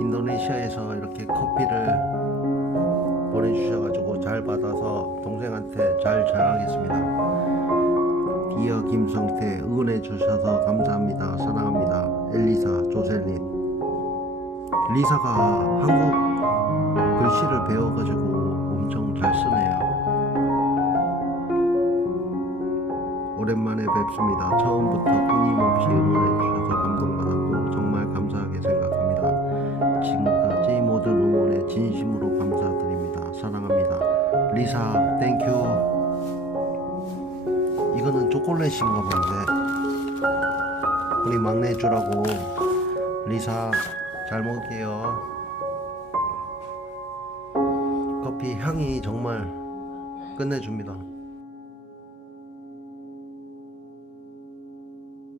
인도네시아에서 이렇게 커피를 보내주셔가지고 잘 받아서 동생한테 잘 자랑하겠습니다. 디어 김성태 응원해 주셔서 감사합니다. 사랑합니다. 엘리사 조셀린. 리사가 한국 글씨를 배워가지고 엄청 잘 쓰네요. 오랜만에 뵙습니다. 처음부터 끊임없이 사랑합니다. 리사, 땡큐. 이거는 초콜릿인가 본데. 우리 막내 주라고. 리사, 잘 먹을게요. 커피 향이 정말 끝내줍니다.